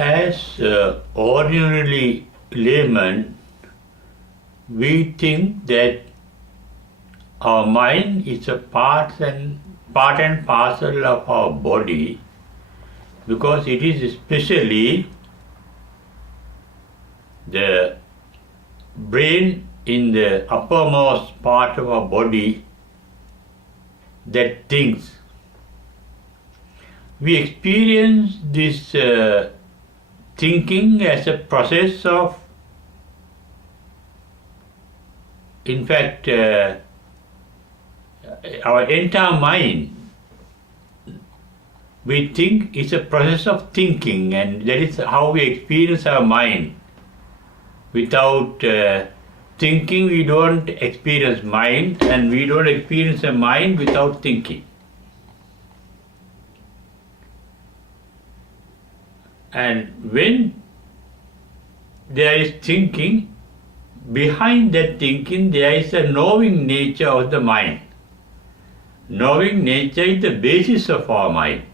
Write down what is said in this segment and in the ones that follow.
As ordinarily laymen, we think that our mind is a part and parcel of our body, because it is especially the brain in the uppermost part of our body that thinks. We experience this thinking as a process of, in fact, our entire mind, we think is a process of thinking, and that is how we experience our mind. Without thinking, we don't experience mind, and we don't experience a mind without thinking. And when there is thinking, behind that thinking there is a knowing nature of the mind. Knowing nature is the basis of our mind.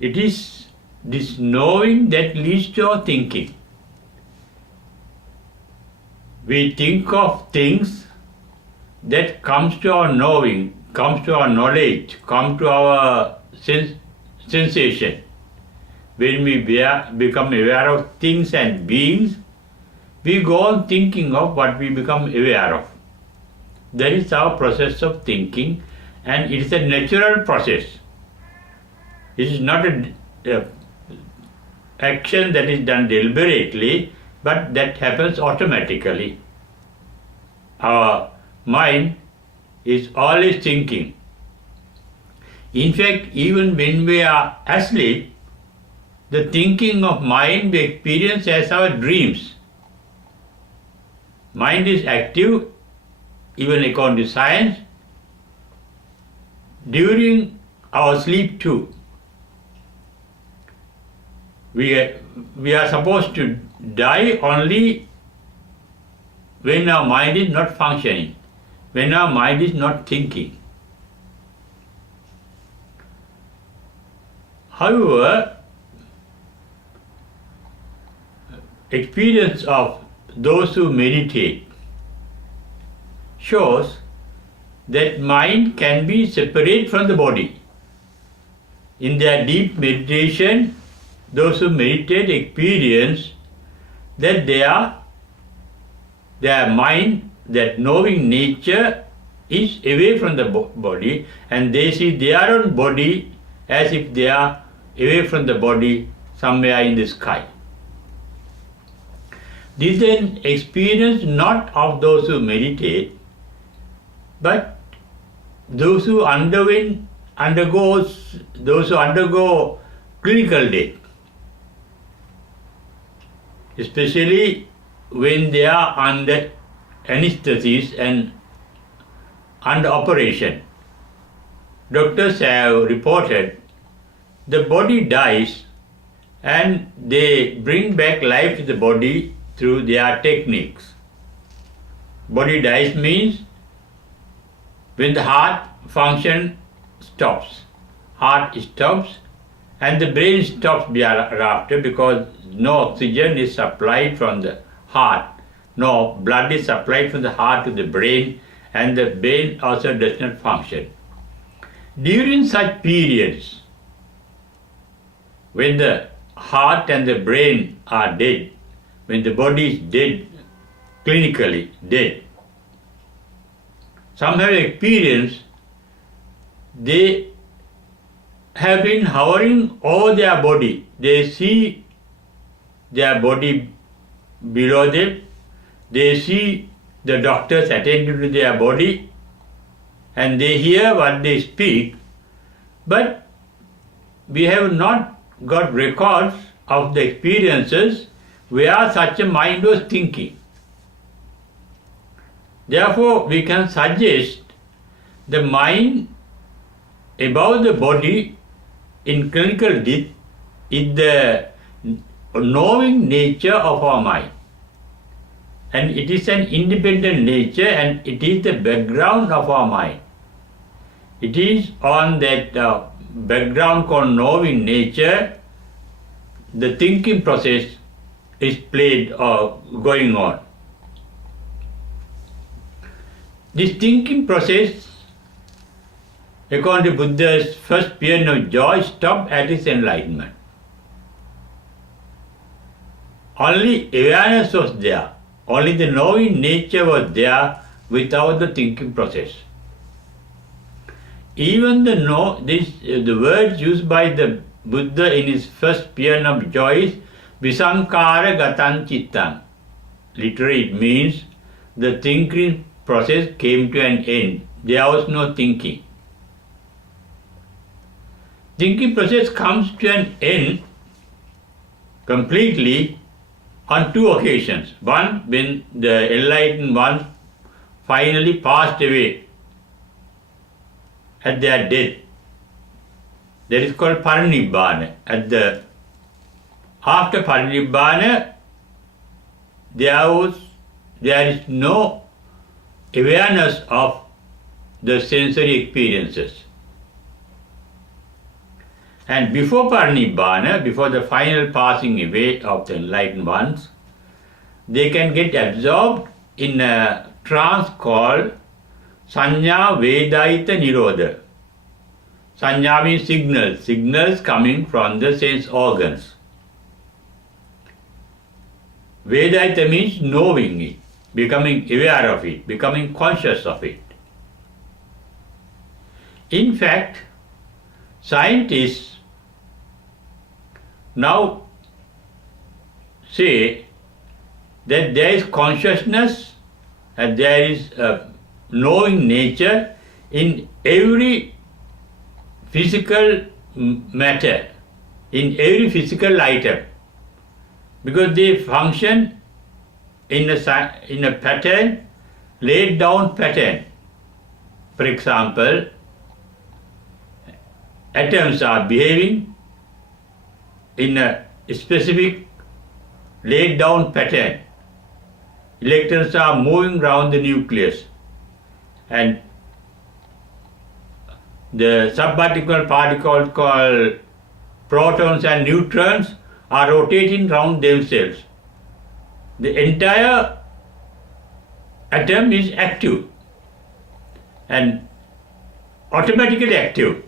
It is this knowing that leads to our thinking. We think of things that comes to our knowing, comes to our knowledge, comes to our sensation. When we become aware of things and beings, we go on thinking of what we become aware of. That is our process of thinking, and it is a natural process. It is not an action that is done deliberately, but that happens automatically. Our mind is always thinking. In fact, even when we are asleep, the thinking of mind we experience as our dreams. Mind is active, even according to science, during our sleep too. We are supposed to die only when our mind is not functioning, when our mind is not thinking. However, experience of those who meditate shows that mind can be separate from the body. In their deep meditation, those who meditate experience that their mind, that knowing nature, is away from the body, and they see their own body as if they are away from the body somewhere in the sky. This is an experience not of those who meditate, but those who undergo clinical death, especially when they are under anesthesia and under operation. Doctors have reported the body dies and they bring back life to the body through their techniques. Body dies means when the heart function stops. Heart stops and the brain stops thereafter, because no oxygen is supplied from the heart, no blood is supplied from the heart to the brain, and the brain also does not function. During such periods, when the heart and the brain are dead, when the body is dead, clinically dead, some have experienced they have been hovering over their body. They see their body below them, they see the doctors attending to their body, and they hear what they speak, but we have not got records of the experiences where such a mind was thinking. Therefore, we can suggest the mind above the body in clinical death is the knowing nature of our mind. And it is an independent nature, and it is the background of our mind. It is on that background called knowing nature, the thinking process is played or going on. This thinking process, according to Buddha's first period of joy, stopped at his enlightenment. Only awareness was there. Only the knowing nature was there without the thinking process. Even the words used by the Buddha in his first period of joy is visankara gatan chittam. Literally it means the thinking process came to an end. There was no thinking. Thinking process comes to an end completely on two occasions. One, when the enlightened ones finally passed away at their death. That is called parinibbana. After parinibbana, there is no awareness of the sensory experiences. And before parinibbana, before the final passing away of the enlightened ones, they can get absorbed in a trance called Sanya Vedaita Nirodha. Sanya means signals coming from the sense organs. Vedaita means knowing it, becoming aware of it, becoming conscious of it. In fact, scientists now say that there is consciousness and there is a knowing nature in every physical matter, in every physical item, because they function in a pattern, laid down pattern. For example, atoms are behaving in a specific laid down pattern. Electrons are moving around the nucleus, and the subarticle particles called protons and neutrons are rotating around themselves. The entire atom is active and automatically active,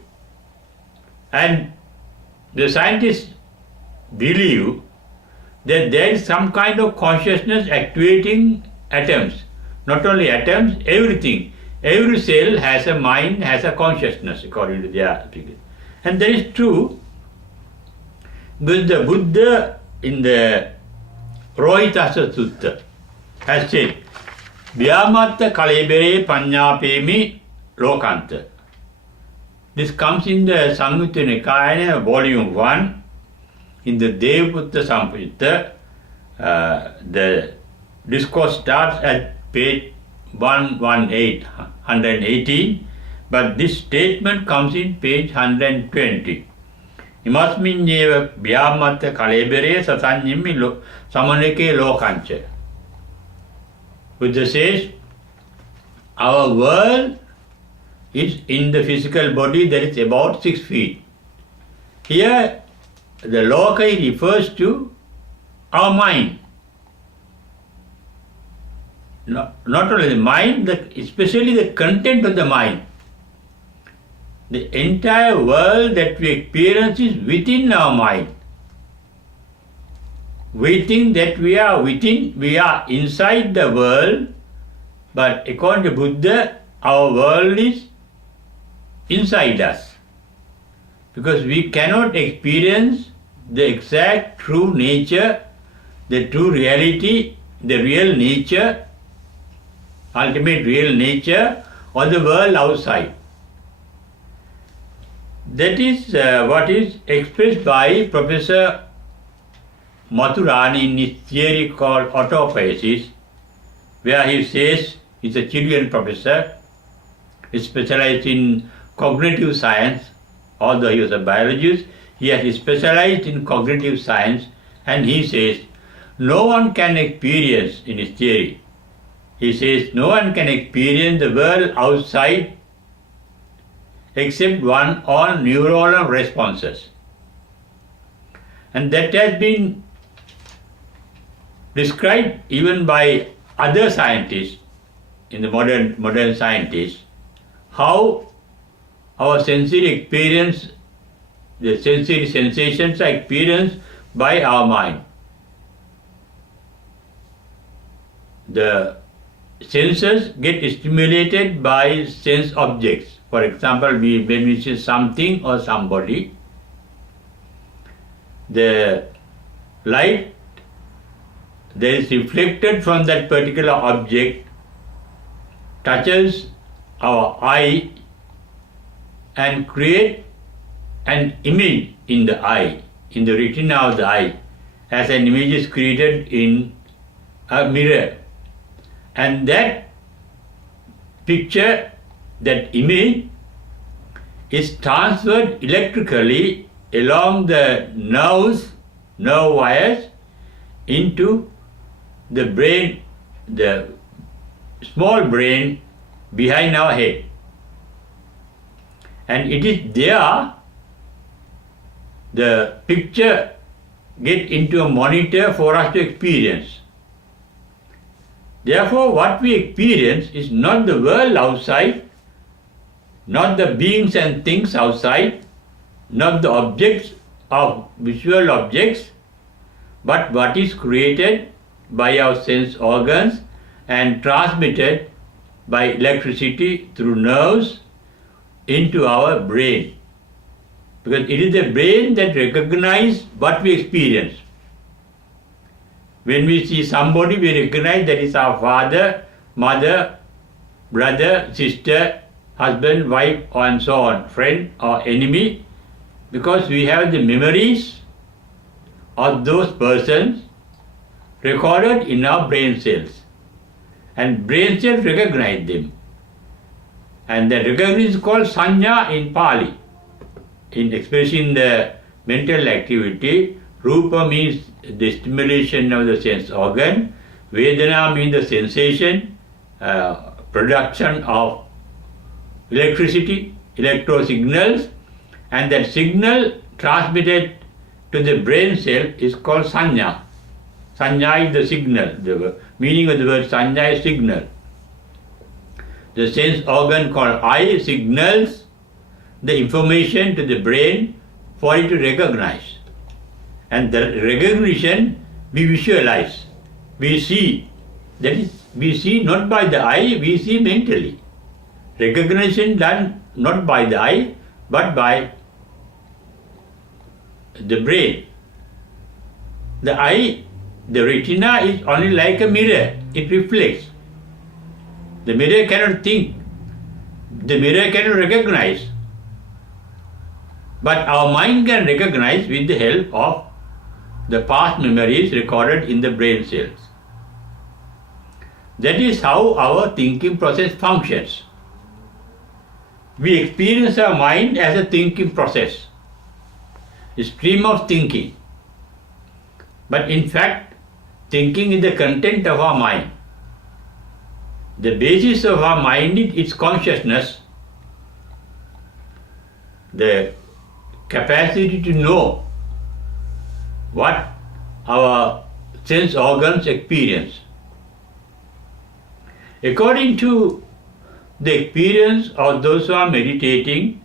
and the scientists believe that there is some kind of consciousness actuating atoms. Not only atoms, everything. Every cell has a mind, has a consciousness according to their figure. And that is true, because the Buddha in the Rohitassa Sutta has said, Vyamatta kalebere panyapemi lokanta. This comes in the Samyutta Nikaya, volume 1, in the Devaputta Sampayutta. The discourse starts at page 118, but this statement comes in page 120. Imasminyeva vyamatta kalebere satanyimi samaneke lokancha. Buddha says, our world is in the physical body that is about 6 feet. Here, the loka refers to our mind. Not only the mind, especially the content of the mind. The entire world that we experience is within our mind. We think that we are inside the world, but according to Buddha, our world is inside us. Because we cannot experience the exact true nature, the true reality, the real nature, ultimate real nature of the world outside. That is what is expressed by Professor Mathurani in his theory called autopoiesis, where he says, he's a Chilean professor, he specialized in cognitive science. Although he was a biologist, he has specialized in cognitive science, and he says, no one can experience, in his theory, he says, no one can experience the world outside except one, all neuronal responses. And that has been described even by other scientists, in the modern scientists, how our sensory experience, the sensory sensations are experienced by our mind. The senses get stimulated by sense objects. For example, when we see something or somebody, the light that is reflected from that particular object touches our eye and create an image in the eye, in the retina of the eye, as an image is created in a mirror. And that picture, that image, is transferred electrically along the nerve wires into the brain, the small brain behind our head. And it is there the picture get into a monitor for us to experience. Therefore, what we experience is not the world outside, not the beings and things outside, not the objects of visual objects, but what is created by our sense organs and transmitted by electricity through nerves into our brain. Because it is the brain that recognizes what we experience. When we see somebody, we recognize that is our father, mother, brother, sister, husband, wife, and so on, friend or enemy, because we have the memories of those persons recorded in our brain cells. And brain cells recognize them. And the recognition is called sanya in Pali. In expressing the mental activity, Rupa means the stimulation of the sense organ, Vedana means the sensation, production of electricity, electro signals, and that signal transmitted to the brain cell is called sanya. Sanya is the signal. The meaning of the word sanya is signal. The sense organ called eye signals the information to the brain for it to recognize. And the recognition we visualize, we see. That is, we see not by the eye, we see mentally. Recognition done not by the eye, but by the brain. The eye, the retina is only like a mirror, it reflects. The mirror cannot think, the mirror cannot recognize. But our mind can recognize with the help of the past memories recorded in the brain cells. That is how our thinking process functions. We experience our mind as a thinking process, a stream of thinking. But in fact, thinking is the content of our mind. The basis of our mind is its consciousness, the capacity to know what our sense organs experience. According to the experience of those who are meditating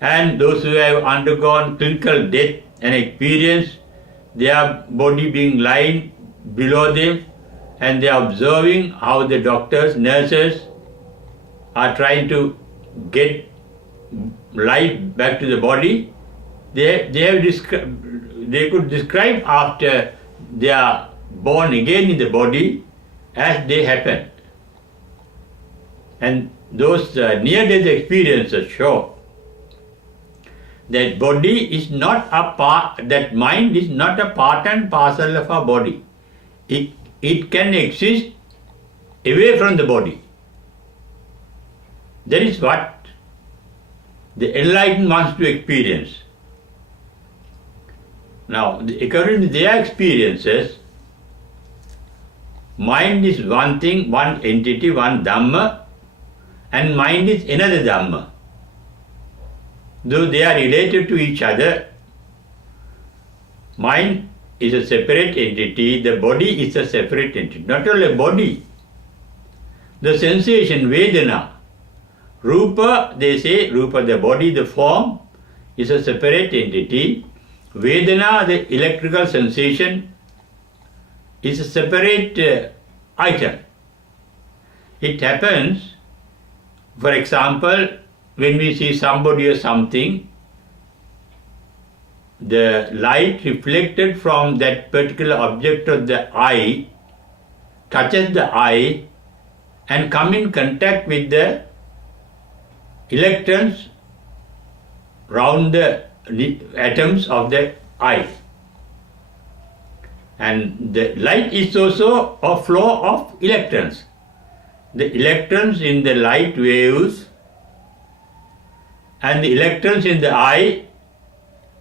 and those who have undergone clinical death and experience their body being lying below them, and they are observing how the doctors, nurses are trying to get life back to the body, they could describe after they are born again in the body as they happen. And those near-death experiences show that body is not a part, that mind is not a part and parcel of our body. It can exist away from the body. That is what the enlightened wants to experience. Now, according to their experiences, mind is one thing, one entity, one Dhamma, and mind is another Dhamma. though they are related to each other, mind is a separate entity, the body is a separate entity. Not only body, the sensation, Vedana, Rupa, they say, Rupa, the body, the form, is a separate entity. Vedana, the electrical sensation, is a separate item. It happens, for example, when we see somebody or something, the light reflected from that particular object of the eye touches the eye and come in contact with the electrons round the atoms of the eye. And the light is also a flow of electrons. The electrons in the light waves and the electrons in the eye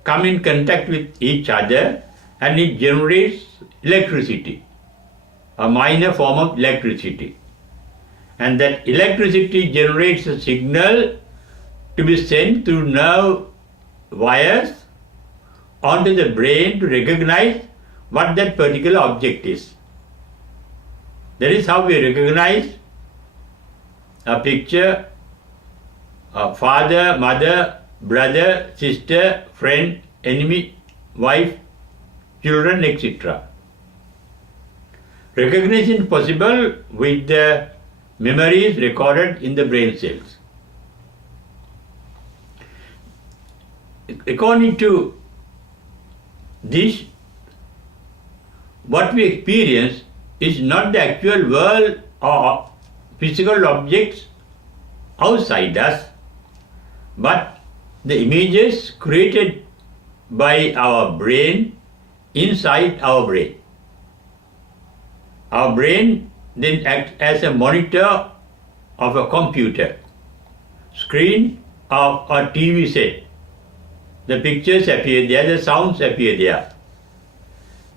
come in contact with each other and it generates electricity, a minor form of electricity. And that electricity generates a signal to be sent through nerve wires onto the brain to recognize what that particular object is. That is how we recognize a picture of father, mother, brother, sister, friend, enemy, wife, children, etc. Recognition is possible with the memories recorded in the brain cells. According to this, what we experience is not the actual world or physical objects outside us, but the images created by our brain inside our brain. Our brain then acts as a monitor of a computer, screen of a TV set. The pictures appear there, the sounds appear there.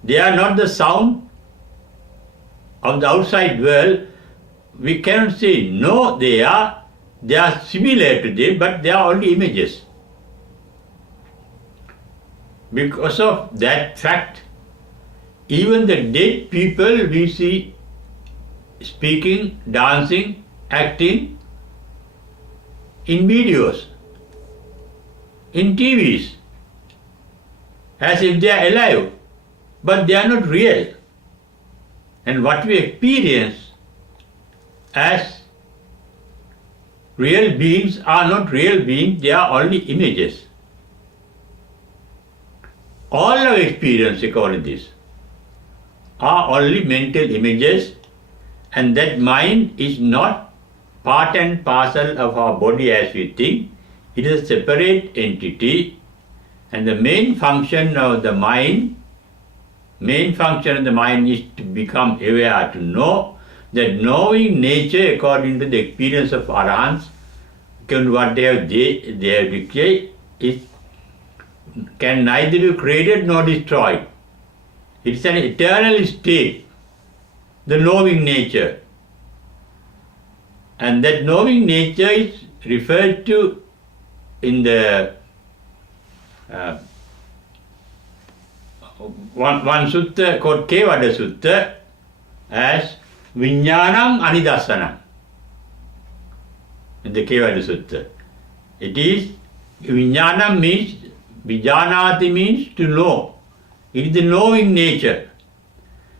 They are not the sound of the outside world. We cannot say no, they are similar to them, but they are only images. Because of that fact, even the dead people we see speaking, dancing, acting in videos, in TVs, as if they are alive, but they are not real. And what we experience as real beings are not real beings, they are only images. All our experience, according to this, are only mental images, and that mind is not part and parcel of our body as we think. It is a separate entity, and the main function of the mind is to become aware, to know. That knowing nature, according to the experience of Arahants, what they have declared, is can neither be created nor destroyed. It is an eternal state, the knowing nature. And that knowing nature is referred to in the one sutta called Kevada Sutta as Viññānam Anidassanam. In the Kevada Sutta, it is Viññānam means Vijanati means to know. It is the knowing nature.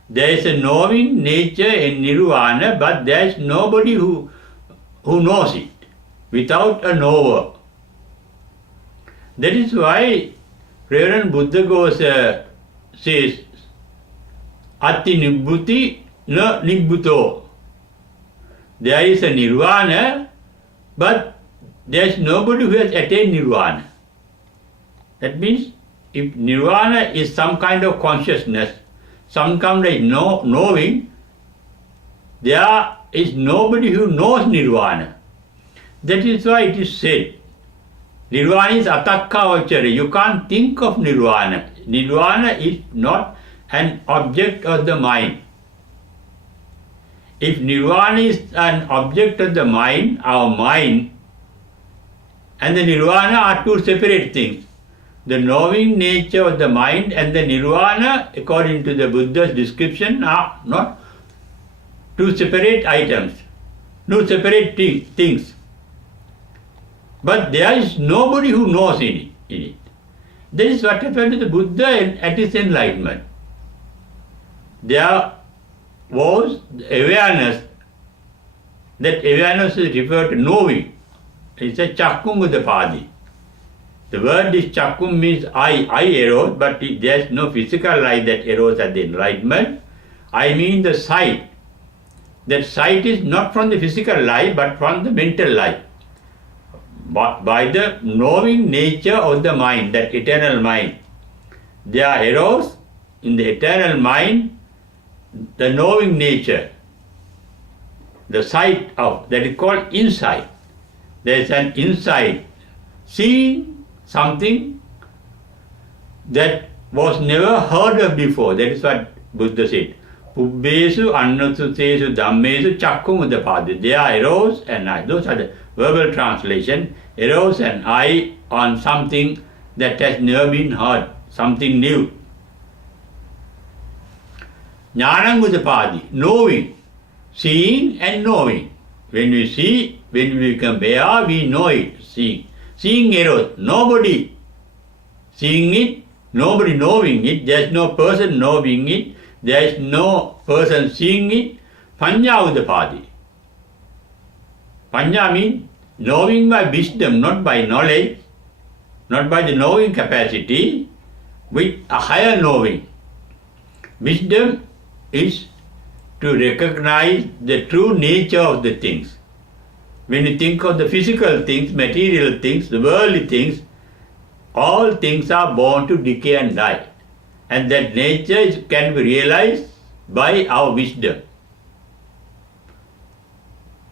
There is a knowing nature in Nirvana, but there is nobody who knows it without a knower. That is why Reverend Buddha Ghosa says, Atti Nibbhuti na Nibbhuto. There is a Nirvana, but there is nobody who has attained Nirvana. That means if Nirvana is some kind of consciousness, some kind of knowing, there is nobody who knows Nirvana. That is why it is said, Nirvana is atakkavachara. You can't think of Nirvana. Nirvana is not an object of the mind. If Nirvana is an object of the mind, our mind, and the nirvana are two separate things. The knowing nature of the mind and the nirvana, according to the Buddha's description, are not two separate items, no separate things. But there is nobody who knows in it. That is what happened to the Buddha at his enlightenment. There was awareness. That awareness is referred to knowing. It's a chakkum udapadi. The word is chakkum means eye arose, but there is no physical eye that arose at the enlightenment. I mean the sight. That sight is not from the physical eye, but from the mental eye. By the knowing nature of the mind, that eternal mind, there arose in the eternal mind the knowing nature, the sight of, that is called insight. There is an insight, seeing something that was never heard of before. That is what Buddha said. Pubbesu annasutesu dhammesu chakkum udapadi. There arose an eye. Those are the verbal translation. Arose an eye on something that has never been heard, something new. Jnanam udapadi, knowing, seeing and knowing. When we see, when we become aware, we know it, seeing. Seeing arose, nobody seeing it, nobody knowing it, there is no person knowing it, there is no person seeing it. Panya udapadi. Panya means knowing by wisdom, not by knowledge, not by the knowing capacity, with a higher knowing. Wisdom is to recognize the true nature of the things. When you think of the physical things, material things, the worldly things, all things are born to decay and die. And that nature can be realized by our wisdom.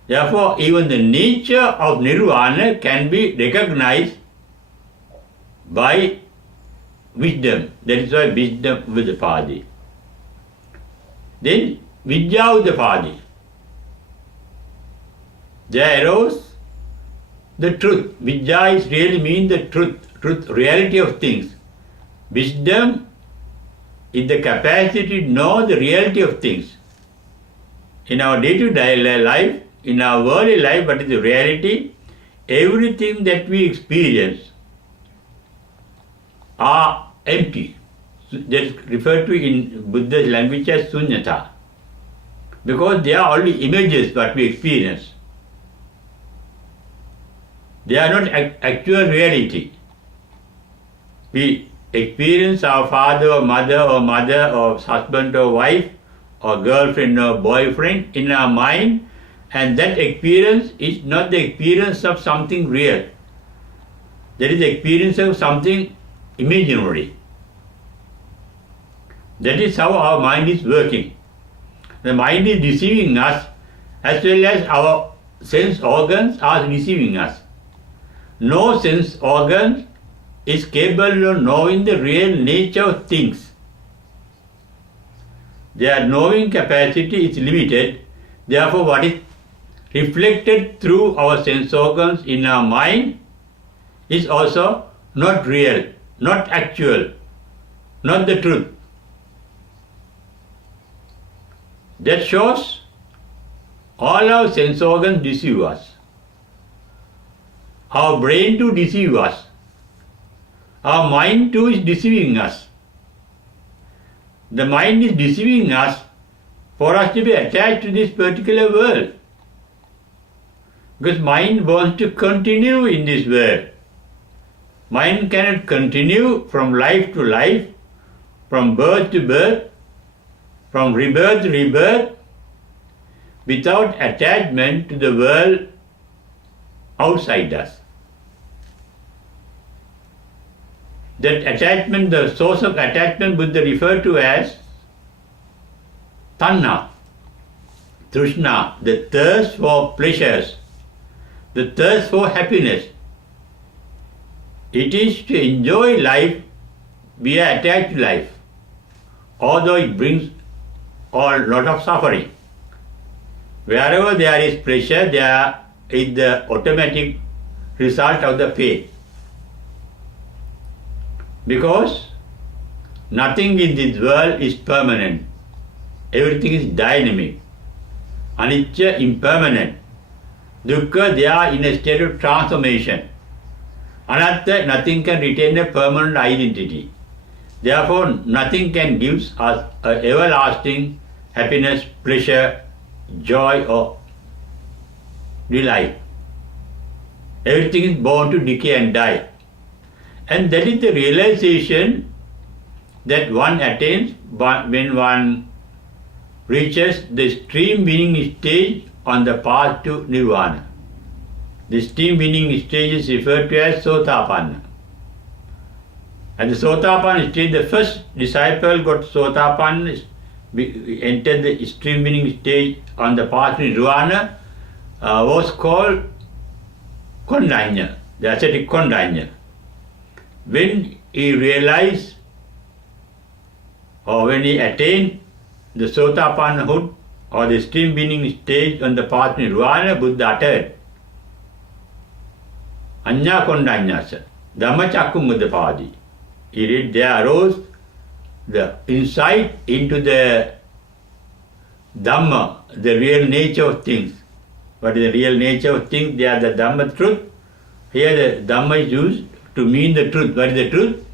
Therefore, even the nature of nirvana can be recognized by wisdom. That is why wisdom udapadi. Then vidya udapadi. There arose the truth. Vidya is really mean the truth, reality of things. Wisdom is the capacity to know the reality of things. In our day-to-day life, in our worldly life, what is the reality? Everything that we experience are empty. That is referred to in Buddha's language as sunyata. Because they are only images what we experience. They are not actual reality. We experience our father or mother or husband or wife or girlfriend or boyfriend in our mind, and that experience is not the experience of something real. That is the experience of something imaginary. That is how our mind is working. The mind is deceiving us as well as our sense organs are deceiving us. No sense organ is capable of knowing the real nature of things. Their knowing capacity is limited. Therefore, what is reflected through our sense organs in our mind is also not real, not actual, not the truth. That shows all our sense organs deceive us. Our brain too deceives us. Our mind too is deceiving us. The mind is deceiving us for us to be attached to this particular world. Because mind wants to continue in this world. Mind cannot continue from life to life, from birth to birth, from rebirth to rebirth, without attachment to the world outside us. That attachment, the source of attachment, Buddha referred to as tanha, trishna, the thirst for pleasures, the thirst for happiness. It is to enjoy life, we are attached to life, although it brings a lot of suffering. Wherever there is pleasure, there is the automatic result of the faith. Because nothing in this world is permanent. Everything is dynamic. Anicca, impermanent. Dukkha, they are in a state of transformation. Anatta, nothing can retain a permanent identity. Therefore, nothing can give us an everlasting happiness, pleasure, joy or delight. Everything is born to decay and die. And that is the realization that one attains when one reaches the stream winning stage on the path to nirvana. The stream winning stage is referred to as Sotapanna. At the Sotapanna stage, the first disciple got Sotapanna, entered the stream winning stage on the path to nirvana, was called Kondanya, the ascetic Kondanya. When he realized or when he attained the Sotapannahood or the stream winning stage on the path to nirvana, Buddha uttered Anya Kondanyasa, Dhammachakkum Uddapadi. He read, there arose the insight into the Dhamma, the real nature of things. What is the real nature of things? They are the Dhamma truth. Here the Dhamma is used to mean the truth. What is the truth?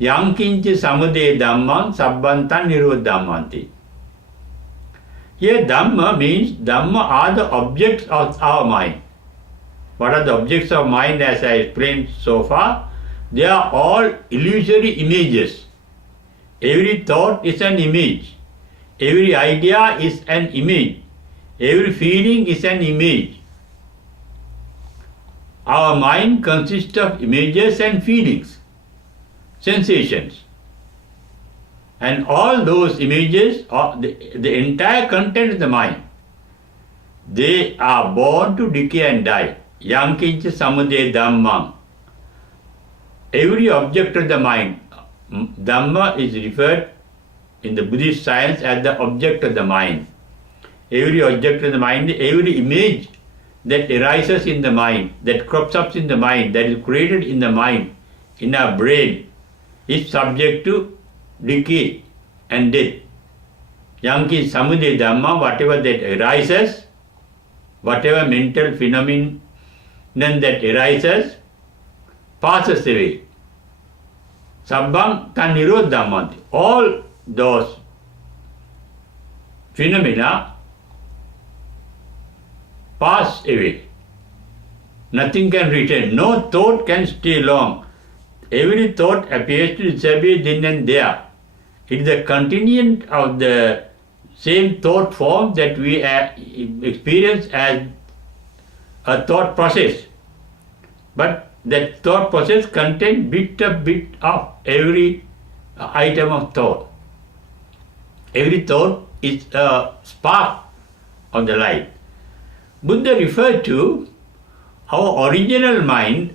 Yankincha samudaya dhammam sabbantan nirodhammanti. Here Dhamma means Dhamma are the objects of our mind. What are the objects of mind as I explained so far? They are all illusory images. Every thought is an image. Every idea is an image. Every feeling is an image. Our mind consists of images and feelings, sensations. And all those images, the entire content of the mind, they are born to decay and die. Yankincha samudaya dhammam. Every object of the mind, Dhamma is referred in the Buddhist science as the object of the mind. Every object of the mind, every image that arises in the mind, that crops up in the mind, that is created in the mind, in our brain, is subject to decay and death. Yanki samudaya dhamma, whatever that arises, whatever mental phenomenon that arises, passes away. Sabbam tan nirodhammanti. All those phenomena pass away. Nothing can retain. No thought can stay long. Every thought appears to disappear then and there. It is a continuation of the same thought form that we experience as a thought process. But that thought process contains bit of every item of thought. Every thought is a spark of the light. Buddha referred to our original mind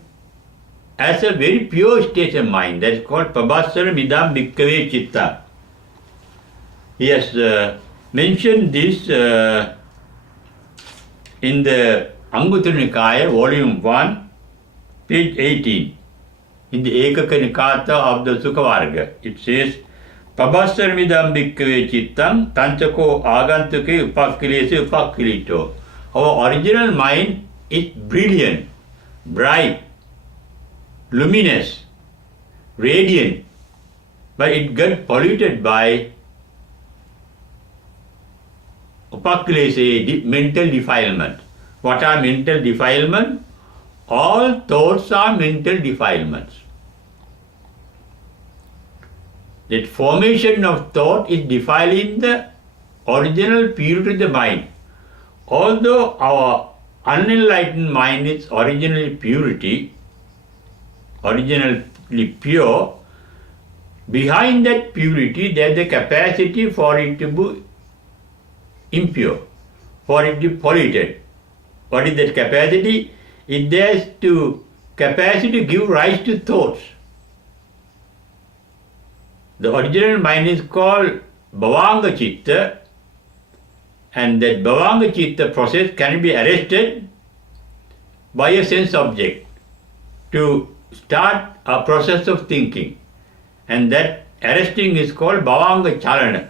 as a very pure state of mind that is called Pabhassara Midam Bhikkhave Chitta. He has mentioned this in the Anguttara Nikaya, volume 1, page 18, in the Ekaka Nikata of the Sukhavarga. It says, Pabhassara Midam Bhikkhave Chittam Tanchako Agantuke Upakkilese Upakkilito. Our original mind is brilliant, bright, luminous, radiant, but it got polluted by upakkilese, mental defilement. What are mental defilement? All thoughts are mental defilements. That formation of thought is defiling the original purity of the mind. Although our unenlightened mind is originally pure, behind that purity there is the capacity for it to be impure, for it to be polluted. What is that capacity? It has to capacity to give rise to thoughts. The original mind is called Bhavanga Chitta, and that Bhavanga Chitta process can be arrested by a sense object. to start a process of thinking. And that arresting is called bhavanga chalana,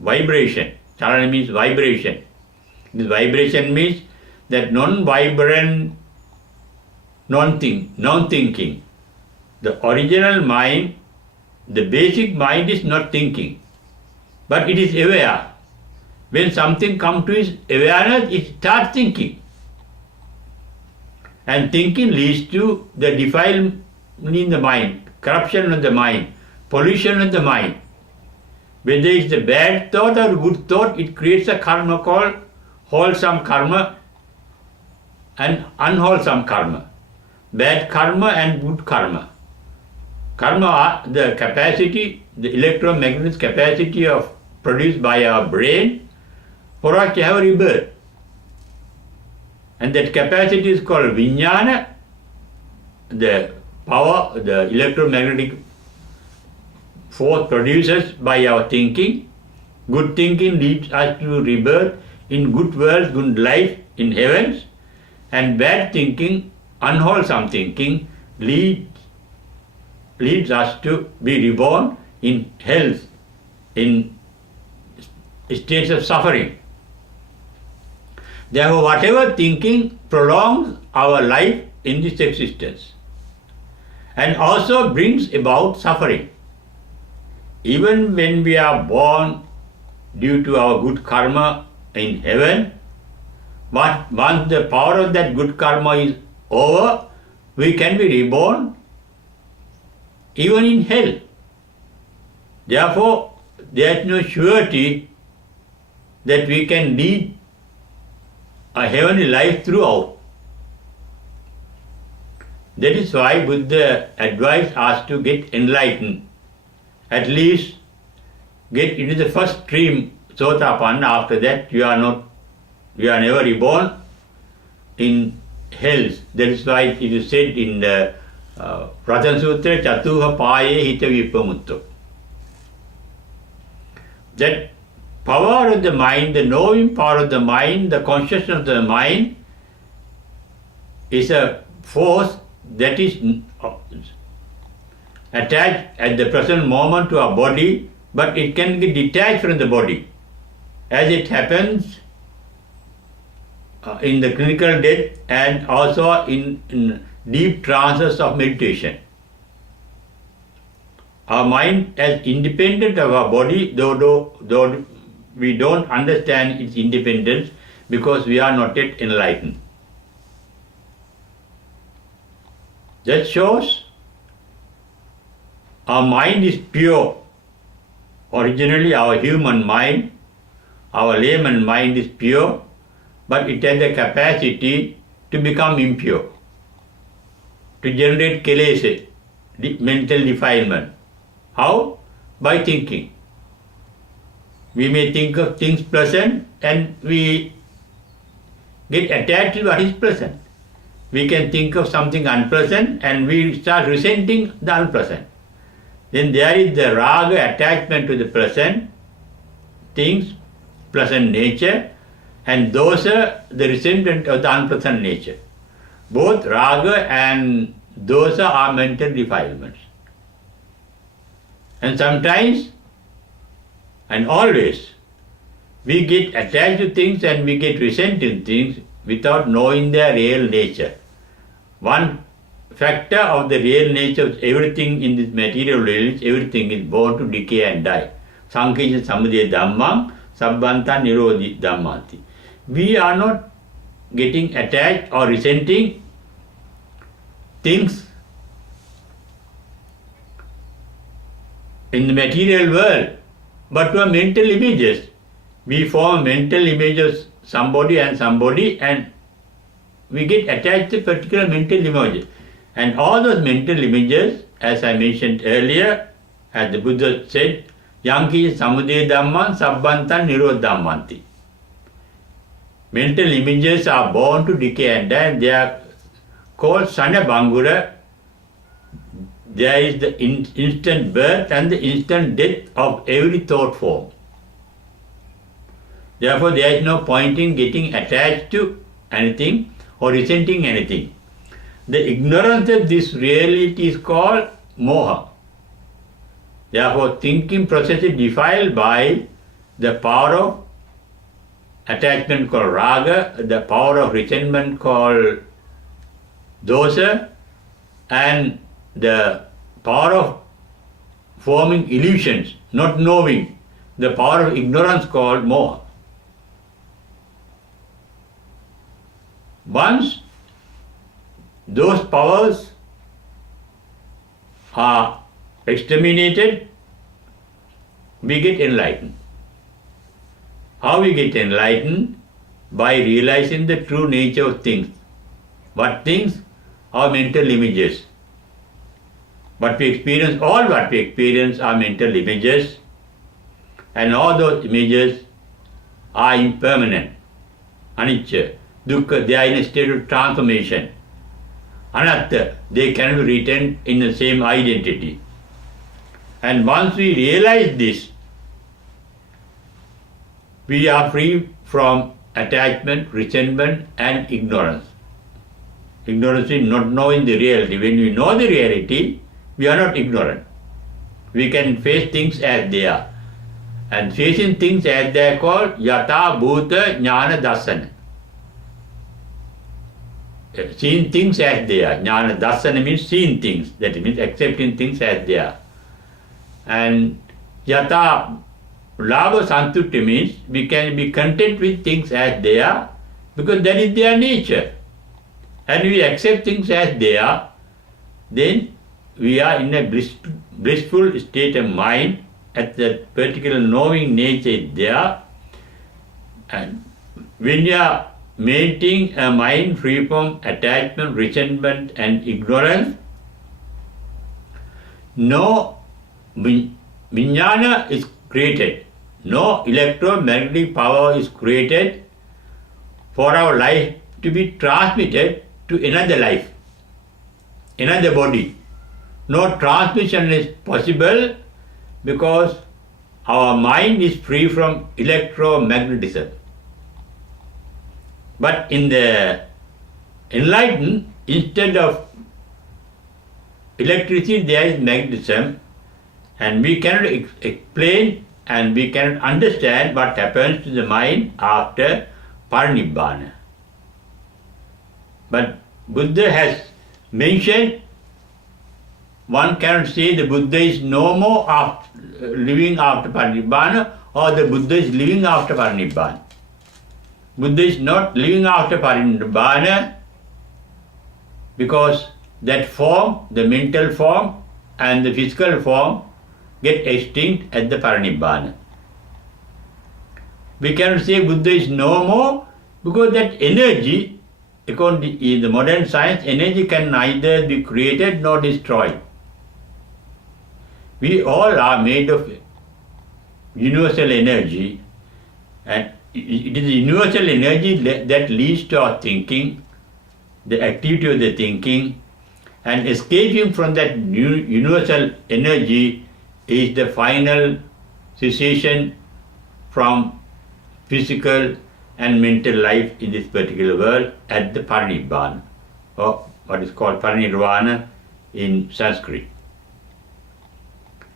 vibration. Chalana means vibration. This vibration means that non-vibrant, non-thinking. The original mind, the basic mind is not thinking, but it is aware. When something comes to its awareness, it starts thinking. And thinking leads to the defilement in the mind, corruption of the mind, pollution of the mind. Whether it's a bad thought or good thought, it creates a karma called wholesome karma and unwholesome karma. Bad karma and good karma. Karma are the capacity, the electromagnetic capacity of produced by our brain for us to have a rebirth. And that capacity is called vijnana, the power, the electromagnetic force produced by our thinking. Good thinking leads us to rebirth in good worlds, good life in heavens, and bad thinking, unwholesome thinking, leads us to be reborn in hells, in states of suffering. Therefore, whatever thinking prolongs our life in this existence and also brings about suffering. Even when we are born due to our good karma in heaven, but once the power of that good karma is over, we can be reborn even in hell. Therefore, there is no surety that we can lead a heavenly life throughout. That is why Buddha advised us to get enlightened. At least get into the first stream, Sotapanna. After that, you are never reborn in hells. That is why it is said in the Ratan Sutra, Chatuha Paye Hita Vipamutto. That power of the mind, the knowing power of the mind, the consciousness of the mind is a force that is attached at the present moment to our body, but it can get detached from the body. As it happens in the clinical death and also in deep trances of meditation. Our mind is independent of our body, though we don't understand its independence because we are not yet enlightened. That shows our mind is pure. Originally, our human mind, our layman mind is pure, but it has the capacity to become impure, to generate kilesa, mental defilement. How? By thinking. We may think of things pleasant and we get attached to what is pleasant. We can think of something unpleasant and we start resenting the unpleasant. Then there is the raga, attachment to the pleasant things, pleasant nature, and dosa, the resentment of the unpleasant nature. Both raga and dosa are mental defilements. And sometimes, and always, we get attached to things and we get resenting things without knowing their real nature. One factor of the real nature of everything in this material world is everything is born to decay and die. Sankheja samudaya dhammam sabbanta nirodhi dhammanti. We are not getting attached or resenting things in the material world, but to mental images. We form mental images somebody and we get attached to particular mental images. And all those mental images, as I mentioned earlier, as the Buddha said, Yanki samudaya dhamman sabbantan nirodha dhammanti. Mental images are born to decay and die. They are called sanabangura. There is the instant birth and the instant death of every thought form. Therefore, there is no point in getting attached to anything or resenting anything. The ignorance of this reality is called moha. Therefore, thinking process is defiled by the power of attachment called raga, the power of resentment called dosa, and the power of forming illusions, not knowing, the power of ignorance called moha. Once those powers are exterminated, we get enlightened. How we get enlightened? By realizing the true nature of things. What things? Our mental images. What we experience, all what we experience are mental images, and all those images are impermanent, anicca, dukkha, they are in a state of transformation. Anatta, they cannot be retained in the same identity. And once we realize this, we are free from attachment, resentment, and ignorance. Ignorance is not knowing the reality. When we know the reality, we are not ignorant. We can face things as they are. And facing things as they are called yata bhuta jnana dassana. Seeing things as they are. Jnana dassana means seeing things. That means accepting things as they are. And yata labha santutti means we can be content with things as they are because that is their nature. And we accept things as they are, then we are in a blissful state of mind at that particular knowing nature is there. And when you are maintaining a mind free from attachment, resentment and ignorance, no vijnana is created. No electromagnetic power is created for our life to be transmitted to another life, another body. No transmission is possible because our mind is free from electromagnetism. But in the enlightened, instead of electricity, there is magnetism, and we cannot explain and we cannot understand what happens to the mind after parinibbana. But Buddha has mentioned, one cannot say the Buddha is no more living after parinibbana or the Buddha is living after parinibbana. Buddha is not living after parinibbana because that form, the mental form and the physical form get extinct at the parinibbana. We cannot say Buddha is no more because that energy, according to the modern science, energy can neither be created nor destroyed. We all are made of universal energy, and it is the universal energy that leads to our thinking, the activity of the thinking, and escaping from that universal energy is the final cessation from physical and mental life in this particular world at the parinibbana, or what is called parinirvana in Sanskrit.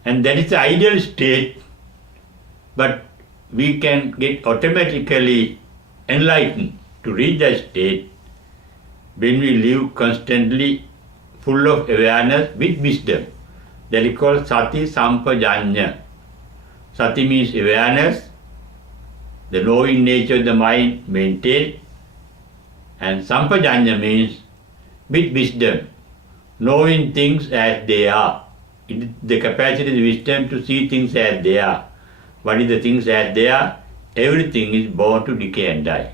And that is the ideal state, but we can get automatically enlightened to reach that state when we live constantly full of awareness with wisdom. That is called sati sampajanya. Sati means awareness, the knowing nature of the mind maintained, and sampajanya means with wisdom, knowing things as they are. It is the capacity of wisdom to see things as they are. What is the things as they are? Everything is born to decay and die.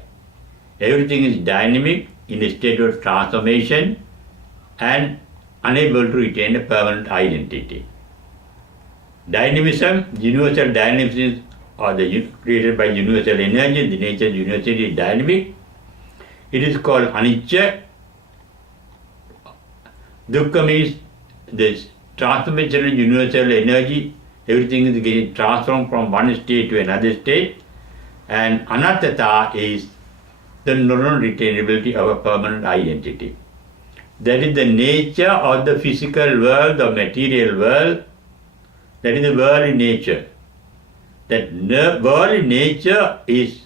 Everything is dynamic, in a state of transformation, and unable to retain a permanent identity. Dynamism, universal dynamism, or created by universal energy, the nature of universality is dynamic. It is called anicca. Dukkha means this transformation of universal energy. Everything is getting transformed from one state to another state. And anattata is the non-retainability of a permanent identity. That is the nature of the physical world, the material world. That is the worldly nature. That worldly nature is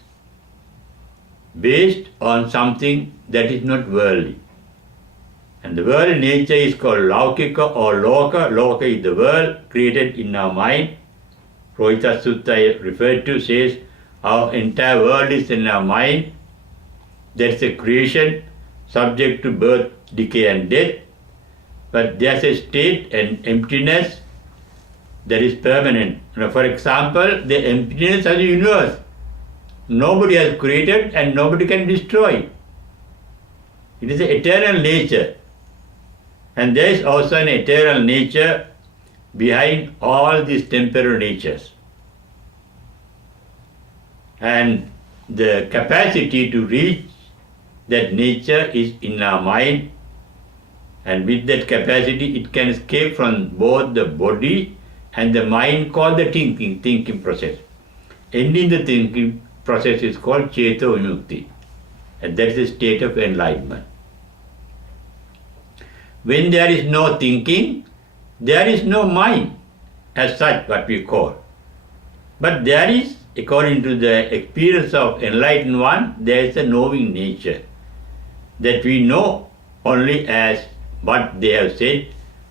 based on something that is not worldly. And the worldly nature is called Laukika or Loka. Loka is the world created in our mind. Rohita Sutta I referred to says our entire world is in our mind. That's a creation subject to birth, decay and death. But there's a state and emptiness that is permanent. Now, for example, the emptiness of the universe. Nobody has created and nobody can destroy. It is an eternal nature. And there is also an eternal nature behind all these temporal natures. And the capacity to reach that nature is in our mind, and with that capacity it can escape from both the body and the mind, called the thinking process. Ending the thinking process is called Cheto Vimukti, and that is the state of enlightenment. When there is no thinking, there is no mind as such, what we call. But there is, according to the experience of enlightened one, there is a knowing nature that we know only as what they have said,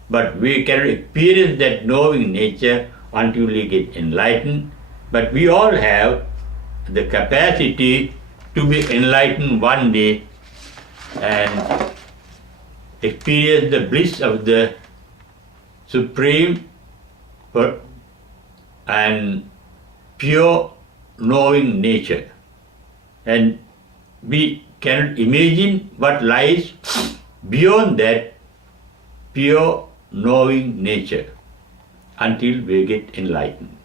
but we cannot experience that knowing nature until we get enlightened. But we all have the capacity to be enlightened one day and experience the bliss of the supreme and pure knowing nature. And we cannot imagine what lies beyond that pure knowing nature until we get enlightened.